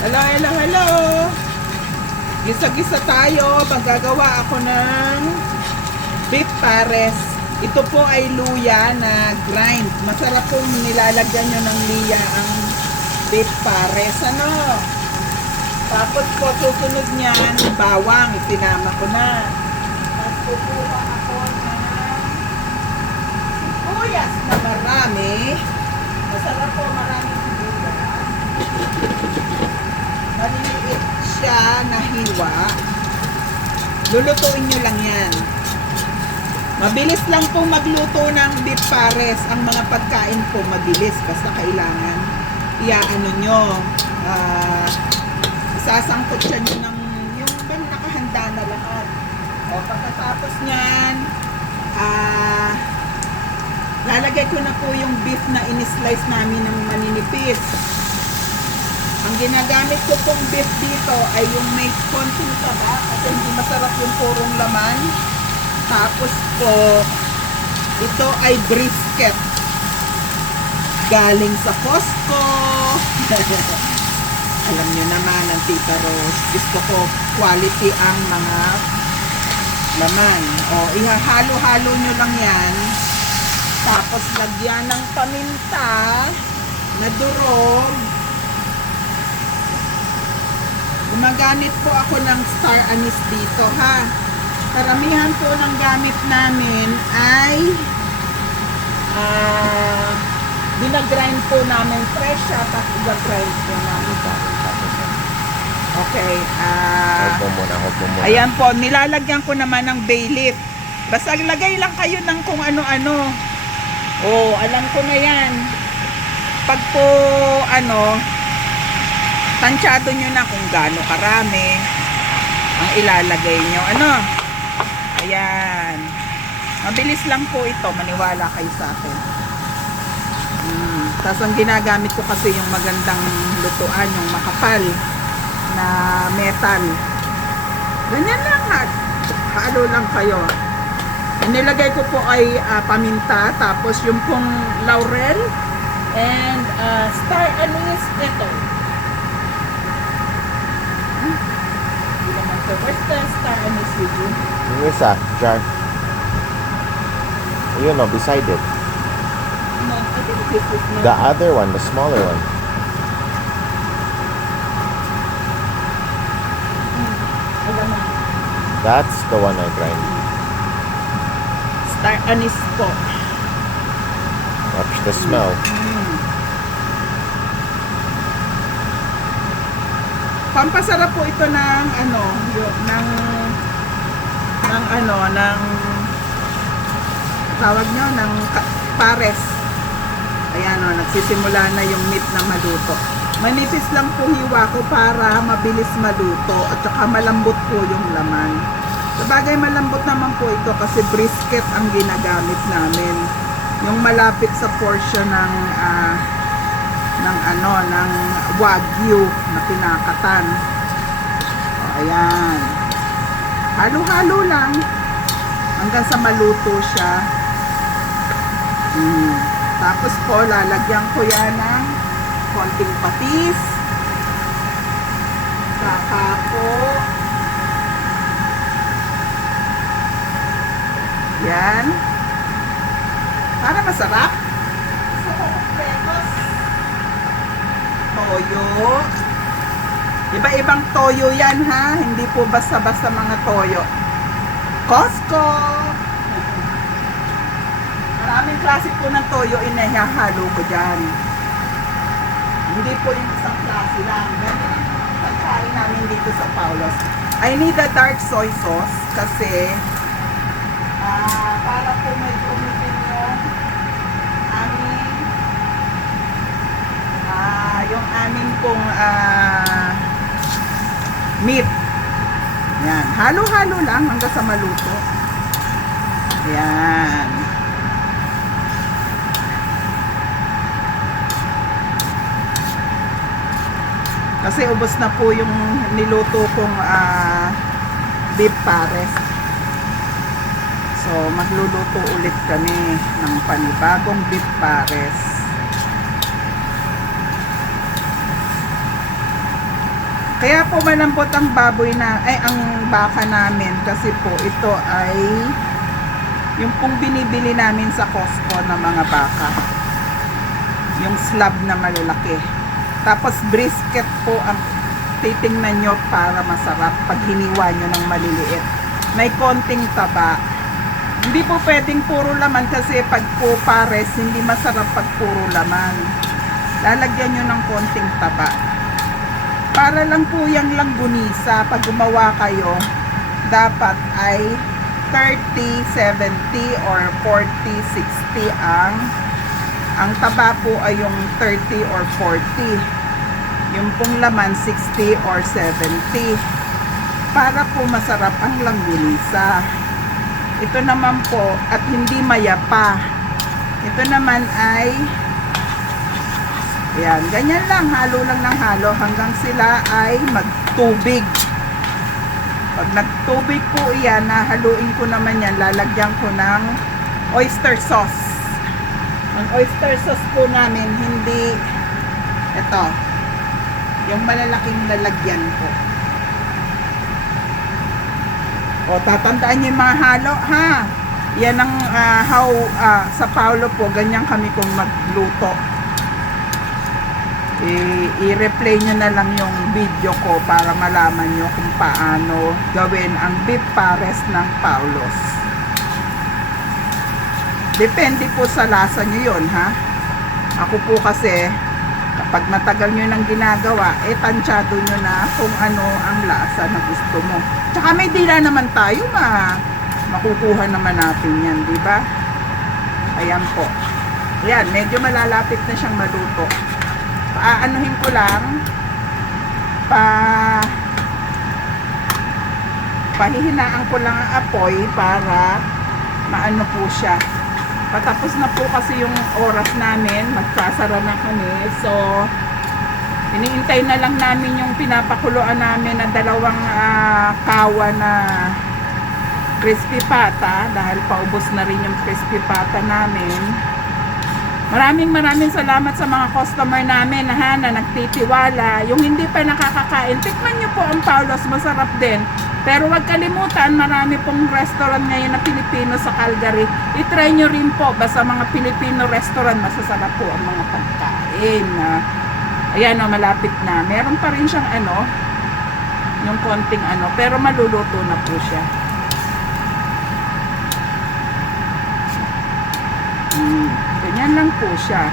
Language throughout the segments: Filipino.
Hello, hello, hello. Gisa-gisa tayo. Magagawa ako ng beef pares. Ito po ay luya na grind. Masarap pong nilalagyan nyo ng luya ang beef pares. Ano? Tapos po, susunod niyan, bawang. Itinama ko na. Tapos kukuha ako ng sibuyas na marami. Masarap po, maraming sibuyas. Maliliit siya na hiwa. Lulutuin nyo lang yan. Mabilis lang pong magluto ng beef pares. Ang mga pagkain po mabilis. Basta kailangan iaano nyo. Isasangkot siya nyo ng yung nakahanda na lahat. O pagkatapos nyan, lalagay ko na po yung beef na in-slice namin ng maninipis. Ang ginagamit ko pong beef dito ay yung may konting taba kasi hindi masarap yung purong laman. Tapos po, ito ay brisket. Galing sa Costco. Alam nyo naman ang Tita Rose, gusto ko quality ang mga laman. O, ihahalo-halo nyo lang yan. Tapos lagyan ng paminta na durog. Gumagamit po ako ng star anise dito, ha. Karamihan po ng gamit namin ay binagrind po namin fresh siya, tapos ibagrind po namin sa okay. Hold mo muna. Ayan po, nilalagyan ko naman ng bay leaf. Basta lagay lang kayo ng kung ano-ano. Oh, alam ko na yan. Pag po, tansyado nyo na kung gaano karami ang ilalagay nyo. Ayan. Mabilis lang po ito. Maniwala kayo sa akin. Tapos ang ginagamit ko kasi yung magandang lutuan, yung makapal na metal. Ganyan lang ha. Halo lang kayo. Ang nilagay ko po ay paminta, tapos yung pong laurel and star anise ito. Where's the star anise with you? Yung isa, jar. You know, beside it. No, I think this is not. The other one, the smaller one. Alam mo. That's the one I grind. Star anise po. Watch the smell. Pampasarap po ito ng tawag nyo, ng pares. Ayan o, nagsisimula na yung meat na maluto. Manipis lang po hiwa ko para mabilis maluto at saka malambot po yung laman. Sabagay malambot naman po ito kasi brisket ang ginagamit namin. Yung malapit sa portion ng wagyu na pinakatan. O, ayan. Halo-halo lang hanggang sa maluto siya. Tapos po, lalagyan ko yan ng konting patis. Saka po, yan. Para masarap. Toyo. Iba-ibang toyo yan, ha. Hindi po basta-basta mga toyo. Costco. Maraming klase po ng toyo inahalo ko dyan. Hindi po yung isang klase lang. Ganyan ang pagkain namin dito sa Paulos. I need a dark soy sauce kasi para po may umitin yung aming pong meat. Yan. Halo-halo lang hanggang sa maluto. Yan. Kasi ubos na po yung niluto kong beef pares. So, magluluto ulit kami ng panibagong beef pares. Kaya po malambot ang baboy ang baka namin kasi po ito ay yung pong binibili namin sa Costco na mga baka. Yung slab na malalaki. Tapos brisket po ang titingnan nyo para masarap pag hiniwa nyo ng maliliit. May konting taba. Hindi po pwedeng puro laman kasi pag po pares, hindi masarap pag puro laman. Lalagyan nyo ng konting taba. Para lang po yung langgunisa, pag gumawa kayo, dapat ay 30-70 or 40-60 ang taba po ay yung 30 or 40. Yung pong laman 60 or 70. Para po masarap ang langgunisa. Ito naman po at hindi mayapa. Ito naman ay ayan, ganyan lang, halo lang ng halo hanggang sila ay magtubig. Pag nagtubig po yan, nahaluin ko naman yan, lalagyan ko ng oyster sauce. Ang oyster sauce po namin, hindi ito, yung malalaking lalagyan po. O, tatandaan niyo yung mga halo, ha? Yan ang sa Paulo po, ganyan kami kung magluto. I-replay nyo na lang yung video ko para malaman nyo kung paano gawin ang beef pares ng Paulos. Depende po sa lasa nyo yun, ha? Ako po kasi, kapag matagal nyo nang ginagawa, tansyado nyo na kung ano ang lasa na gusto mo. Tsaka may dila naman tayo, makukuha naman natin yan, di ba? Ayan po. Ayan, medyo malalapit na siyang maluto. Aanuhin ko lang, pahihinaan ko lang ang apoy para maano po siya. Patapos na po kasi yung oras namin, magsasara na kami. So, iniintay na lang namin yung pinapakuluan namin na dalawang kawa na crispy pata dahil paubos na rin yung crispy pata namin. Maraming salamat sa mga customer namin na nagtitiwala. Yung hindi pa nakakakain, tikman nyo po ang Paulos, masarap din. Pero wag kalimutan, marami pong restaurant ngayon na Pilipino sa Calgary. I-try nyo rin po, basta mga Filipino restaurant, masasarap po ang mga pagkain. Ayan o, malapit na. Meron pa rin siyang yung konting pero maluluto na po siya. Ganyan lang po siya.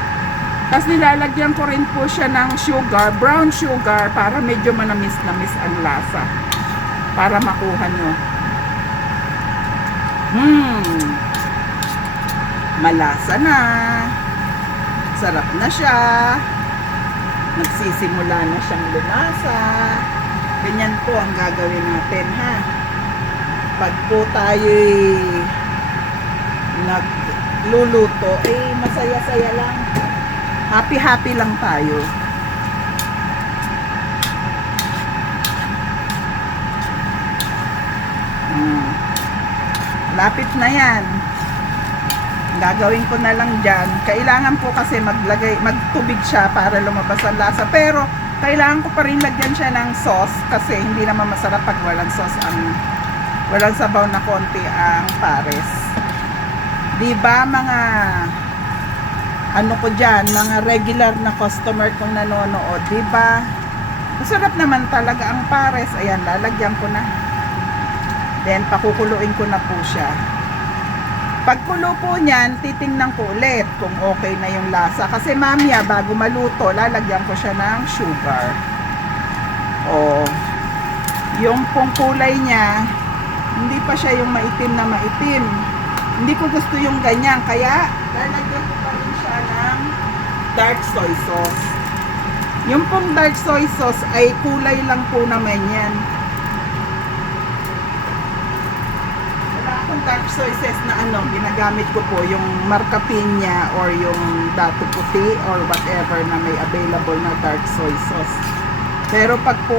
Tapos nilalagyan ko rin po siya ng sugar, brown sugar, para medyo manamis-namis ang lasa. Para makuha nyo. Malasa na. Sarap na siya. Nagsisimula na siyang lumasa. Ganyan po ang gagawin natin, ha. Pag po tayo'y nagluluto, masaya-saya lang. Happy-happy lang tayo. Lapit na yan. Gagawin ko na lang dyan. Kailangan po kasi magtubig siya para lumabas ang lasa. Pero, kailangan ko pa rin lagyan siya ng sauce kasi hindi naman masarap pag walang sauce walang sabaw na konti ang pares. Diba mga ko dyan, mga regular na customer kong nanonood, diba? Masarap naman talaga ang pares. Ayan, lalagyan ko na. Then, pakukuluin ko na po siya. Pagkulo po niyan, titingnan ko ulit kung okay na yung lasa. Kasi mamaya, bago maluto, lalagyan ko siya ng sugar. Yung pong kulay niya, hindi pa siya yung maitim na maitim. Hindi ko gusto yung ganyan, kaya lalagyan ko pa rin siya ng dark soy sauce. Yung pong dark soy sauce ay kulay lang po naman yan. Wala akong dark soy sauce na ginagamit ko po yung Marca Piña or yung Dato Puti or whatever na may available na dark soy sauce. Pero pag po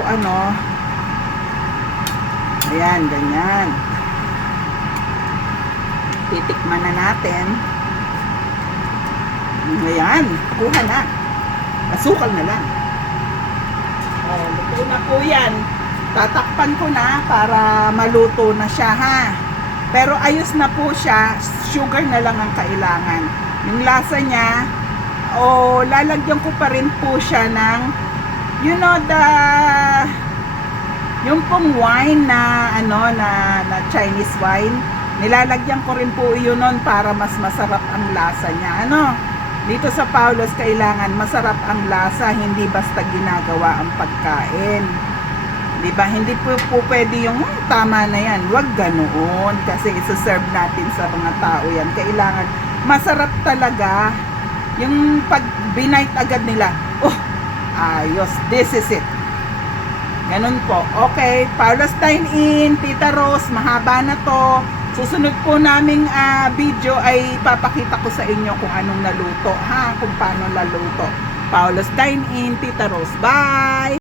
ayan, ganyan. Titikman na natin. Ayan, kuha na. Asukal na lang. Oh, luto na po yan. Tatakpan ko na para maluto na siya, ha. Pero ayos na po siya. Sugar na lang ang kailangan. Yung lasa niya, lalagyan ko pa rin po siya ng, you know, yung pong wine na, na Chinese wine. Nilalagyan ko rin po yun nun para mas masarap ang lasa niya. Dito sa Paulos, kailangan masarap ang lasa, hindi basta ginagawa ang pagkain. Diba? Hindi po pwede yung tama na yan. Huwag ganoon kasi isa-serve natin sa mga tao yan. Kailangan masarap talaga. Yung pag binight agad nila, ayos, this is it. Ganun po. Okay, Paulos Dine-In, Tita Rose, mahaba na to. Susunod po naming video ay papakita ko sa inyo kung anong naluto, ha? Kung paano naluto. Paulos Dine-In, Tita Rose. Bye!